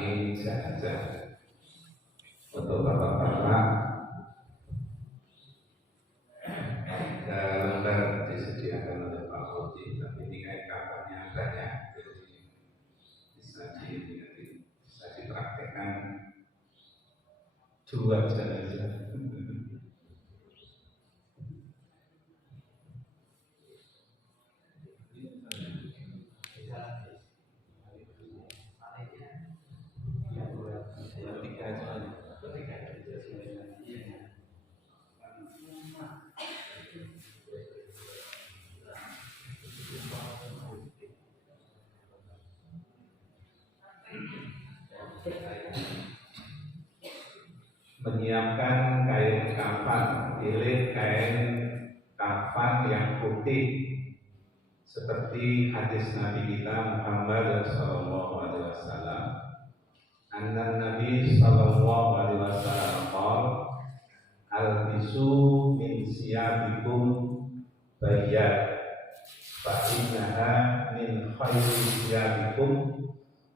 mendampingi jenazah. Untuk bapak-bapak, lembar disediakan oleh Pak Budi, tapi ini kain kafannya banyak, jadi bisa dipraktekkan 2 jenazah. Menyiapkan kain kafan, pilih kain kafan yang putih seperti hadis Nabi kita Muhammad sallallahu alaihi wasallam. Anna Nabi sallallahu alaihi wasallam qala albisu min siyabikum bayyat fa innaha min khayri siyabikum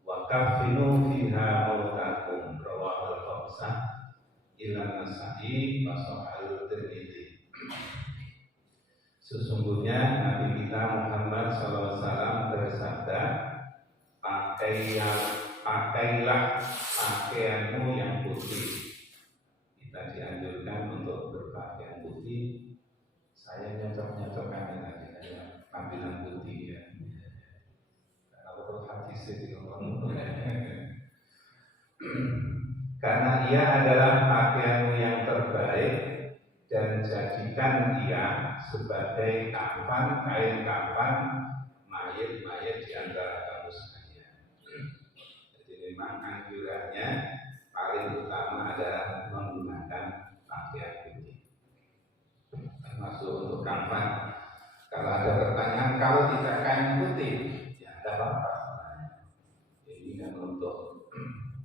wa kafinu fiha mautakum rawahul khamsah ila Nasa'i wa Sahihul Tirmidzi. Sesungguhnya Nabi kita Muhammad SAW bersabda, pakailah pakaianmu yang putih. Kita dianjurkan untuk berpakaian putih. Saya nyocok-nyocokkan tadi saya tampilan putih ya. Kalau hadis itu karena ia adalah pakaianmu yang terbaik dan jadikan ia sebagai kafan, kain kafan mayit-mayit di antara kamu sekalian. Jadi memang anjurannya paling utama adalah menggunakan pakaian putih, termasuk untuk kafan. Kalau ada pertanyaan, kalau tidak kain putih, ya tidak apa-apa. Ini kan untuk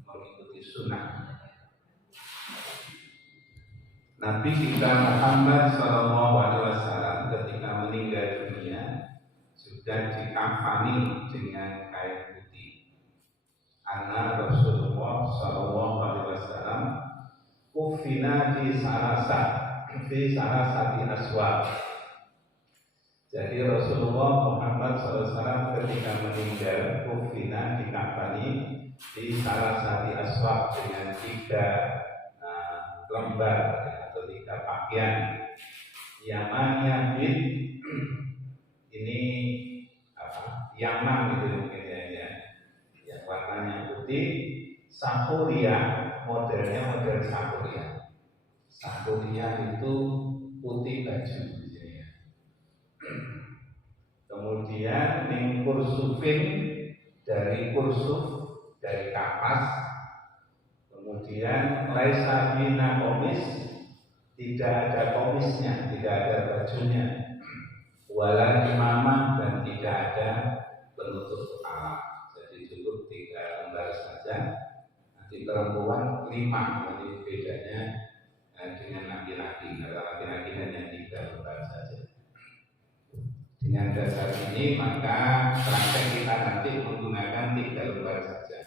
mengikuti sunnah. Nabi kita Muhammad SAW ketika meninggal dunia sudah dikafani dengan kain putih. Anna Rasulullah SAW kufina fi sarasati aswab. Jadi Rasulullah Muhammad SAW ketika meninggal kufina dikafani di sarasati aswab dengan 3 lembar atau 3 pakaian. Yaman Yahid ini apa? Yaman itu mungkin ya, yang warnanya putih. Sahuria modelnya model sahuria. Sahuria itu putih baju ya. Kemudian min kursufin dari kursuf, dari kapas. Kemudian laisa bina komis, tidak ada komisnya, tidak ada bajunya. Walan imamah, dan tidak ada penutup kepala. Jadi cukup 3 lembar saja. Nanti perempuan 5, jadi bedanya dengan laki-laki. Kalau laki-laki hanya 3 lembar saja. Dengan dasar ini maka praktek kita nanti menggunakan 3 lembar saja.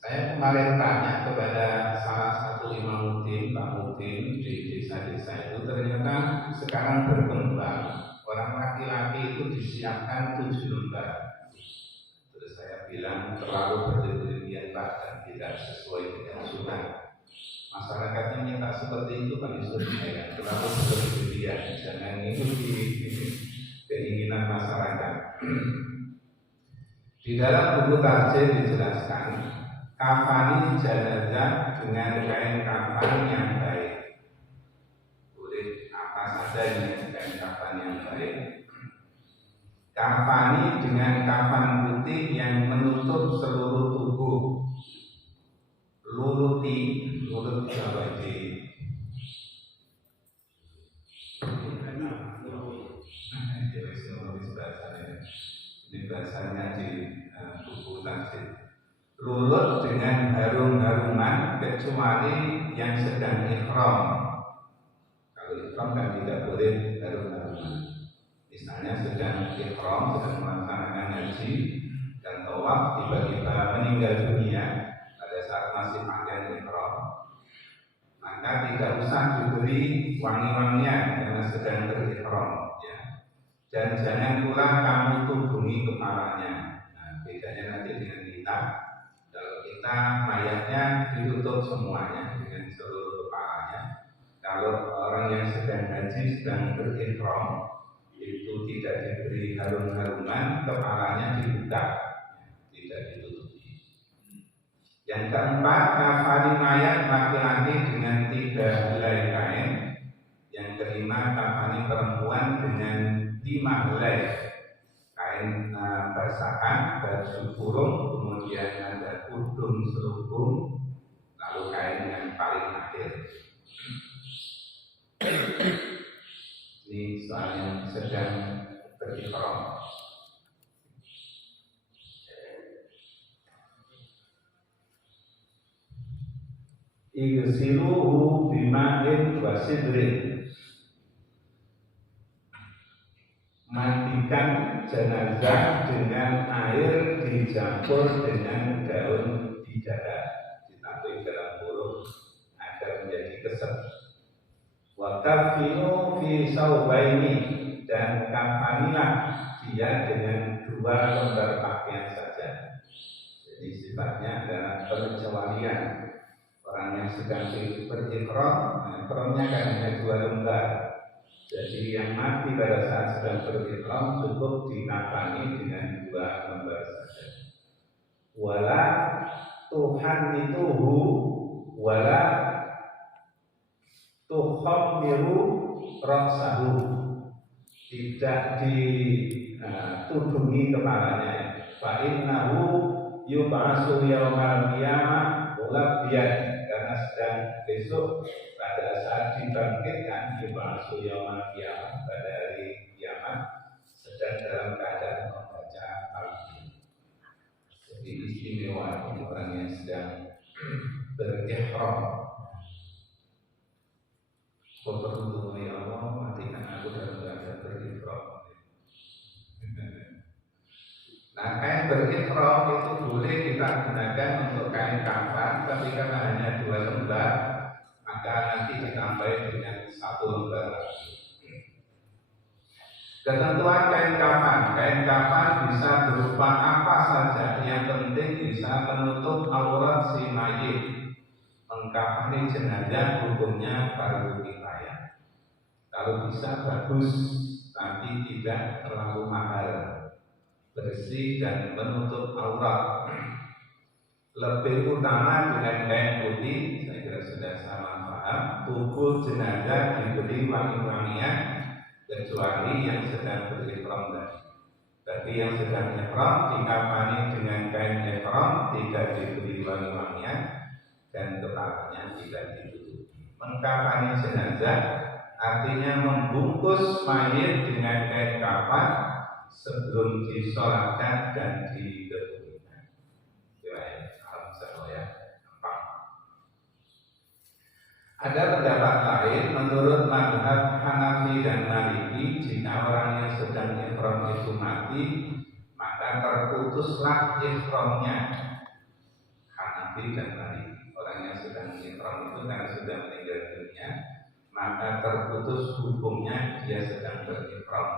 Saya kemarin tanya kepada salah satu imamuddin, Pak Muddin di desa-desa itu, ternyata sekarang berkembang orang laki-laki itu disiapkan 7 lembar. Terus saya bilang terlalu berlebihan Pak dan tidak sesuai dengan sunnah. Masyarakatnya minta seperti itu Pak Yusuf, ya, terlalu berlebihan, jangan ikuti keinginan masyarakat. Di dalam buku tarjih dijelaskan kafani jenazah dengan kain kafan yang baik. Boleh apa saja dengan kain kafan yang baik. Kafani dengan kafan putih yang menutup seluruh tubuh. Lulut Jawa ini bahasanya di buku tarjih. Lulut dengan harum-haruman kecuali yang sedang ikhram. Kalau ikhram kan tidak boleh harum-haruman. Misalnya sedang ikhram, sedang melaksanakan haji dan tawaf tiba-tiba meninggal dunia pada saat masih pakaian ihram, maka tidak usah diberi wangi-wangian karena sedang berihram, ya. Dan jangan pula kamu tumbungi kepalanya. Nah, bedanya nanti dengan kita. Kalau kita mayatnya ditutup semuanya dengan seluruh kepalanya. Kalau orang yang sedang haji sedang berihram itu tidak diberi harum-haruman, kepalanya dibuka, tidak ditutupi. Yang keempat, kafani mayat laki-laki dengan 3 helai kain. Yang kelima, kafani perempuan dengan 5 helai kain basahan, baju kurung, kemudian ada udung serubung, lalu kain yang paling akhir. Ini soal yang sedang berihram. Igsiluhu bima'in wa sidrin. Mandikan jenazah dengan air dicampur dengan daun bidara, ditaruh dalam burung agar menjadi keset. Wa kafinu fi saubaini, dan kafanilah dia dengan 2 lembar pakaian saja. Jadi sifatnya adalah pengecualian. Orang yang sedang berihram, ihramnya kan hanya 2 lembar. Jadi yang mati pada saat sedang berihram cukup dikafani dengan 2 lembar saja. Wala tuhannituhu wala tuhammiru ra'sahu, tidak ditudungi kepalanya. Fa innahu yub'atsu yaumal qiyamah mulabbiyan, karena sedang besok pada saat dibangkitkan, yub'atsu yaumal qiyamah, pada hari kiamat sedang dalam keadaan membaca al-Qur'an. Jadi istimewa orang yang sedang berihram. Kau beruntung ya Allah, matikan aku dalam keadaan berihram. Nah, kain berihram itu boleh kita gunakan untuk kain kafan, tapi karena hanya 2 lembar, maka nanti ditambah dengan 1 lembar lagi. Ketentuan kain kafan bisa berupa apa saja, yang penting bisa menutup aurat si mayit. Mengkafani jenazah hukumnya fardu kifayah. Kalau bisa bagus, tapi tidak terlalu mahal, bersih dan menutup aurat. Lebih utama dengan kain putih, saya kira sudah sama paham. Tubuh jenazah diberi wangi-wangian kecuali yang sedang berihram tadi. Bagi yang sedang ihram dikafani dengan kain ihram, tidak diberi wangi-wangian dan kepalanya tidak ditutupi. Mengkafani jenazah artinya membungkus mayit dengan kain kafan sebelum disolatkan dan dikebumikan. Alhamdulillah, gampang. Ada pendapat lain menurut mazhab Hanafi dan Maliki, jika orang yang sedang ihram itu mati, maka terputuslah ihramnya. Hanafi dan Maliki, orang yang sedang ihram itu karena sudah meninggal dunia, maka terputus hukumnya dia sedang berihram.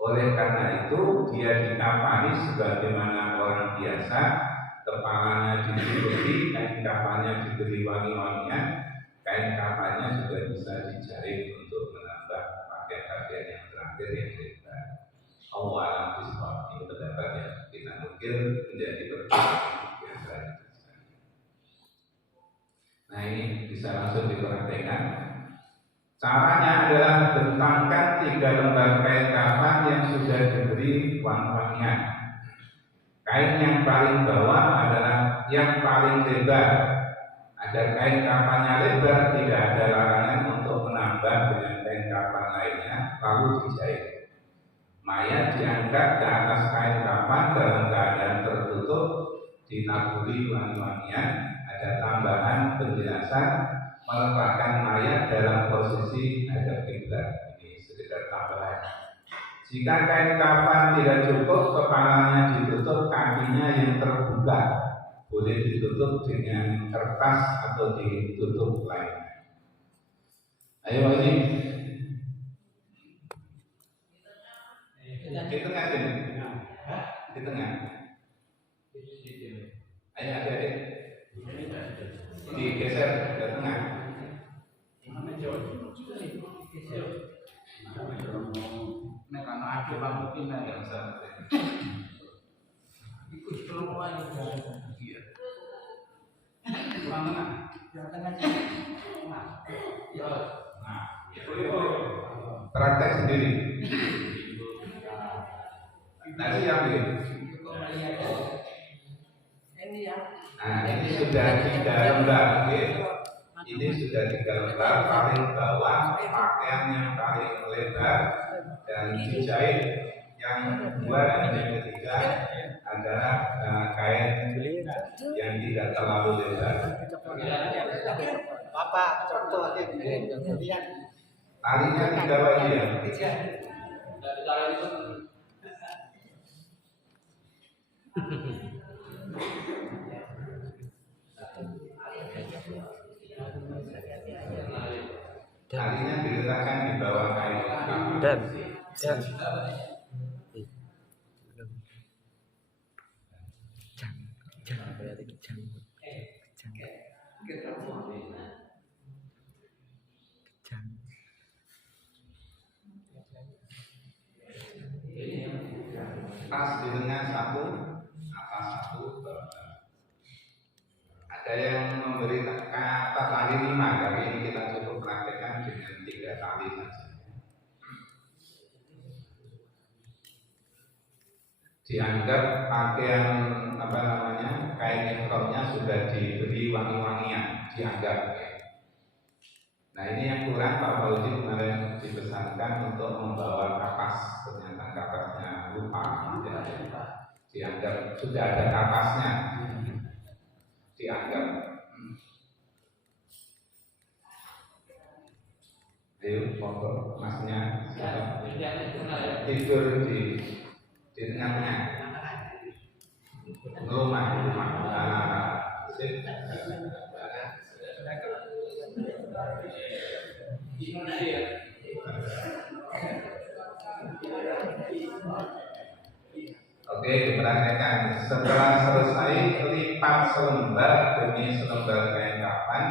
Oleh karena itu dia dikafani sebagaimana orang biasa, kepalanya ditutupi, kain kafannya diberi wangi-wangian, kain kafannya juga bisa dijahit untuk menambah pakaian-pakaian yang terakhir yang lebar. Allah alam bismillah, ini pendapat yang kita nukil menjadi biasa. Nah, ini bisa langsung dipraktekkan. Caranya adalah bentangkan 3 lembar kain kafan yang sudah diberi wangi-wangian. Kain yang paling bawah adalah yang paling lebar. Agar kain kafannya lebar, tidak ada larangan untuk menambah dengan kain kafan lainnya, lalu dijahit. Mayat diangkat ke atas kain kafan dalam keadaan tertutup, ditaburi wangi-wangian. Ada tambahan penjelasan meletakkan mayat dalam posisi hadap kiblat. Ini sekedar tambahan. Jika kain kafan tidak cukup, kepalanya ditutup, kakinya yang terbuka. Boleh ditutup dengan kertas atau ditutup lainnya. Ayo ini. Di tengah sini. Di tengah. Ayo adik-adik. Digeser ke tengah. Nek ana ade pamungkin nek usah. Iku kelompok iya. Mana? Yang tengah sini. Nah, itu praktek sendiri. Nah, siap ya. Nah, ini sudah 3 lembar, ini sudah 3 lembar. Paling bawah pakaian yang paling lebar dan dijahit. Yang kedua dan yang ketiga adalah kain yang tidak terlalu lebar. Bapak contoh aja lihat. Talinya dibawa dia. Talinya diletakkan di bawah kain. Dan Pas di tengah satu, atas satu, bawah. Ada yang memberi kata tali 5, tapi ini kita cukup praktekkan dengan 3 tali saja. Dianggap pakaian kain ihramnya sudah diberi wangi-wangian, dianggap. Nah ini yang kurang, Pak Fauzi kemarin dipesankan untuk membawa kapas, ternyata kapasnya lupa. Dianggap sudah ada kapasnya, dianggap. Ayo, monggo masnya tidur di tengah-tengah. Rumah. Sip. Oke, dipraktekkan. Setelah selesai, lipat selembar demi selembar kain kafan.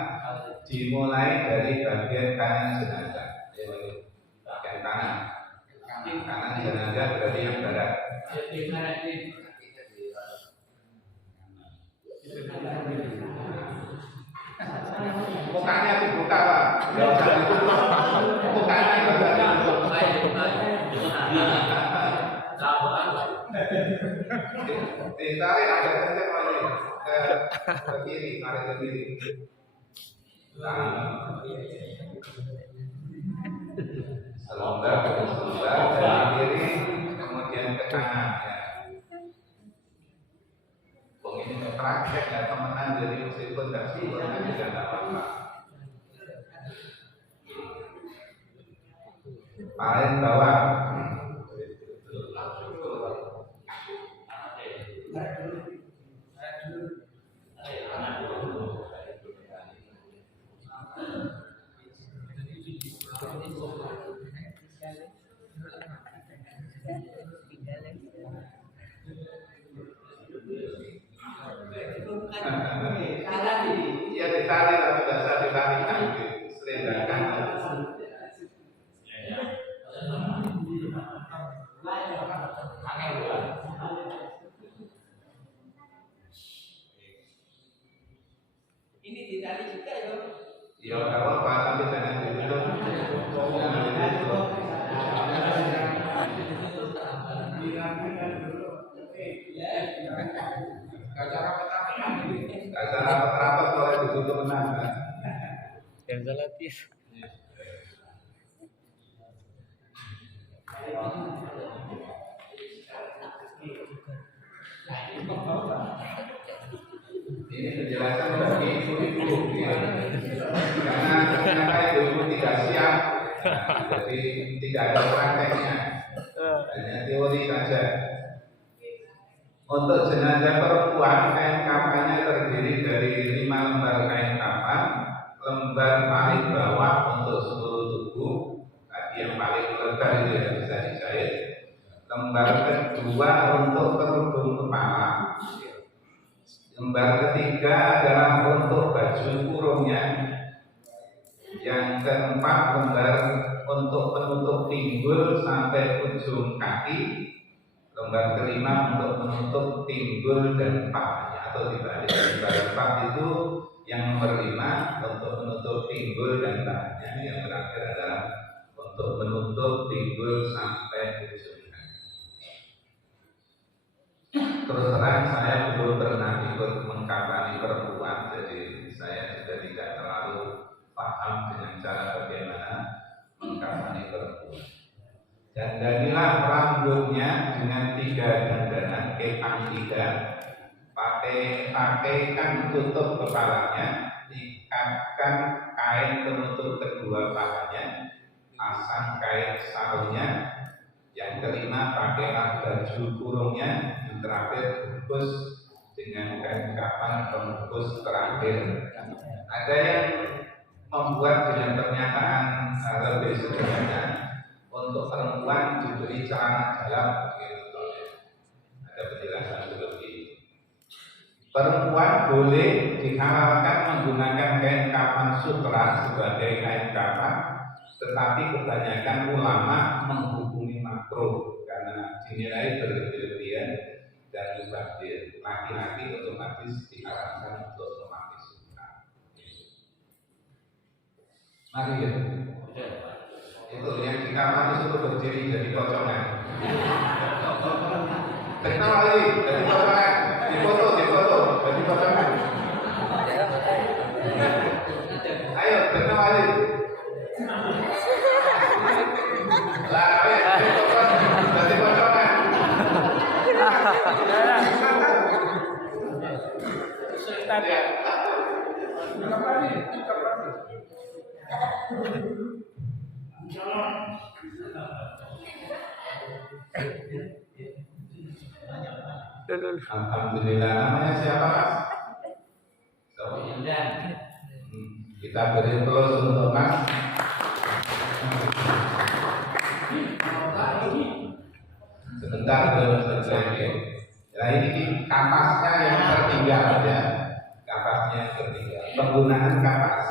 Dimulai dari bagian kanan jenazah. Bagian kanan. Kanan jenazah berarti yang barat. Mukanya dibuka, Pak. Enggak usah ditutup. Mukanya enggak usah ditutup. Ditarik agak kencang lagi ke kiri, tarik ke kiri. Selembar ke selembar dari kiri kemudian ke kanan. Ini praktek ya temenan, jadi meskipun tidak sempurna juga tidak apa-apa. Paling bawah. Ya ditarik tapi tidak usah ditarikan, diselenggarakan. Ini ditali juga ya? Ya kalau apa tapi jangan ditutup. Acara rapat boleh ditutup benar. yang relatif. Ini penjelasan bagi ibu-ibu ya. Karena ternyata ibu-ibu tidak siap, jadi tidak ada prakteknya. hanya teori saja. Untuk jenazah perempuan, kain kafannya terdiri dari 5 lembar kain kafan. Lembar paling bawah untuk seluruh tubuh, tadi yang paling lebar itu yang bisa dijahit. Lembar kedua untuk kerudung kepala. Lembar ketiga adalah untuk baju kurungnya. Yang keempat lembar untuk penutup pinggul sampai ujung kaki. Lembar kelima untuk menutup pinggul dan pahanya atau dibalik. Lembar 4 itu yang nomor 5 untuk menutup pinggul dan pahanya. Yang terakhir adalah untuk menutup pinggul sampai ujung kaki. Terus terang saya belum pernah ikut mengkafani perempuan, jadi saya juga tidak terlalu paham dengan cara bagaimana mengkafani perempuan. Dan danilah rambutnya dengan 3 dandanan, kepang 3, pakaikan tutup kepalanya, ikatkan kain penutup kedua pahanya, pasang kain sarungnya. Yang kelima, pakailah baju kurungnya. Yang terakhir, bungkus dengan kain kafan pembungkus terakhir. Ada yang membuat dengan pernyataan lebih sederhana. Untuk perempuan diberi celana dalam, gitu. Ada penjelasan lebih. Perempuan boleh dihalalkan menggunakan kain kafan sutra sebagai kain kafan, tetapi kebanyakan ulama menghukumi makruh karena dinilai berlebihan dan mubazir. Laki-laki otomatis diharamkan untuk memakai sutra. Mari ya. Itu yang di kamar itu berdiri jadi pocongan. Teknologi jadi pocongan, difoto jadi pocongan. Ayo teknologi. Lah, jadi pocongan. Ya. Alhamdulillah, namanya siapa Mas? Kita beri plus untuk Mas. Sebentar belum selesai. Nah ini kapasnya yang tertinggal ya, kapasnya yang tertinggal. Penggunaan kapas.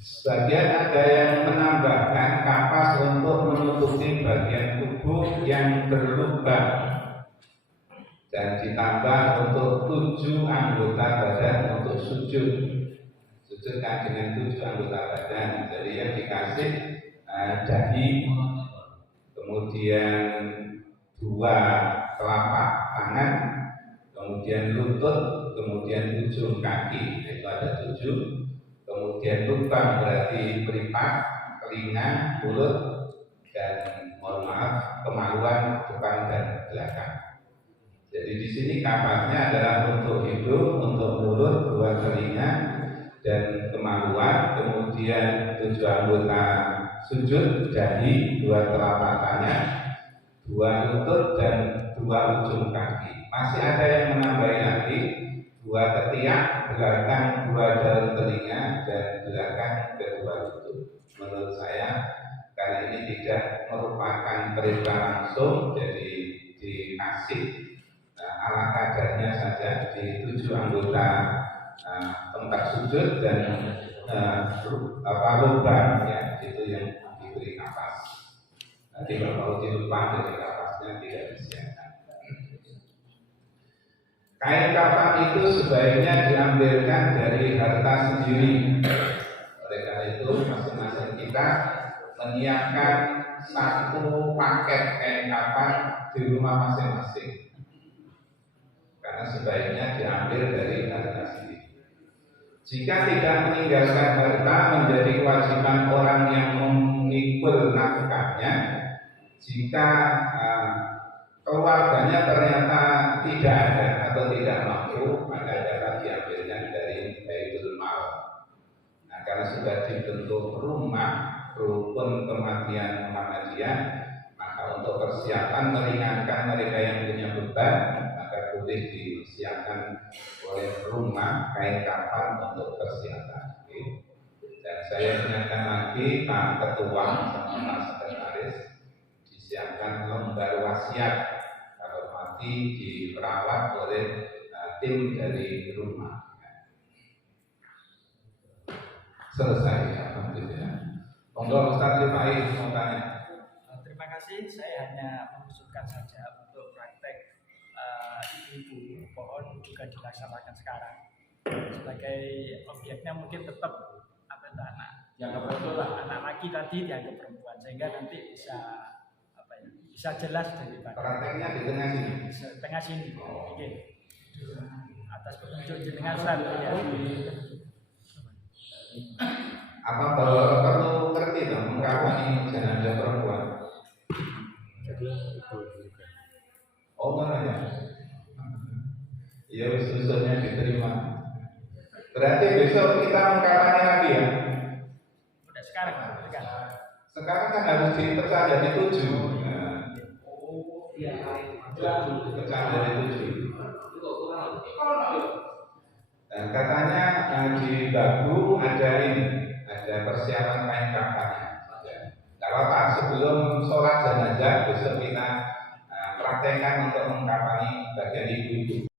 Sebagian ada yang menambahkan kapas untuk menutupi bagian tubuh yang berlubang dan ditambah untuk 7 anggota badan untuk sujud. Sujud kan dengan 7 anggota badan. Jadi yang dikasih dahi, kemudian 2 telapak tangan, kemudian lutut, kemudian ujung kaki. Itu ada 7. Kemudian lubang berarti beripak, telinga, mulut, dan mohon maaf kemaluan depan dan belakang. Jadi di sini kapasnya adalah untuk hidung, untuk mulut, 2 telinga, dan kemaluan. Kemudian 7 anggota sujud, dahi, 2 telapak tangan, 2 lutut, dan 2 ujung kaki. Masih ada yang menambahi lagi 2 ketiak, belakang 2 daun telinga, dan belakang kedua lutut. Menurut saya karena ini tidak merupakan perintah langsung, jadi dikasih ala kadarnya saja di 7 anggota tempat sujud dan lubang ya, itu yang diberi kapas. Nanti kalau dilupa dari kapasnya tidak disiapkan. Kain kafan itu sebaiknya diambilkan dari harta sendiri. Oleh karena itu masing-masing kita menyiapkan 1 paket kain kafan di rumah masing-masing. Karena sebaiknya diambil dari harta sendiri. Jika tidak meninggalkan harta, menjadi kewajiban orang yang memikul nafkahnya. Jika keluarganya ternyata tidak ada atau tidak mampu, maka dapat diambilkan dari Baitul Mal. Nah, karena sudah dibentuk rumah rukun kematian Muhammadiyah, persiapan meringankan mereka yang punya beban, maka boleh disiapkan oleh rumah kain kafan untuk persiapan. Dan saya ingatkan lagi Pak Ketua sama Pak Sekretaris disiapkan lembar wasiat kalau mati diperawat oleh tim dari rumah. Selesai, alhamdulillah. Monggo Ustaz Rifai mau tanya. Terima kasih, saya hanya mengusulkan saja untuk praktek ibu-ibu pohon juga dilaksanakan sekarang. Sebagai objeknya mungkin tetap anak dianggap betul lah, anak laki tadi dianggap perempuan, sehingga nanti bisa jelas daripada Prakteknya di tengah sini. tengah sini. Oke. Atas petunjuk jenengan Ustaz ya. Apa perlu ngerti dong mengkawani jenazah perempuan? Jadi itu juga. Oh mana ya? Ya usulnya diterima. Berarti besok kita mengkawani lagi ya? Udah sekarang. Sekarang kan harus dipecah jadi 7. Pecah dari 7. Dan katanya di Bagu ada ini, ada persiapan kain kafannya. Tidak apa-apa, sebelum sholat jenazah besok kita praktekkan untuk mengkafani bagian ibu-ibu.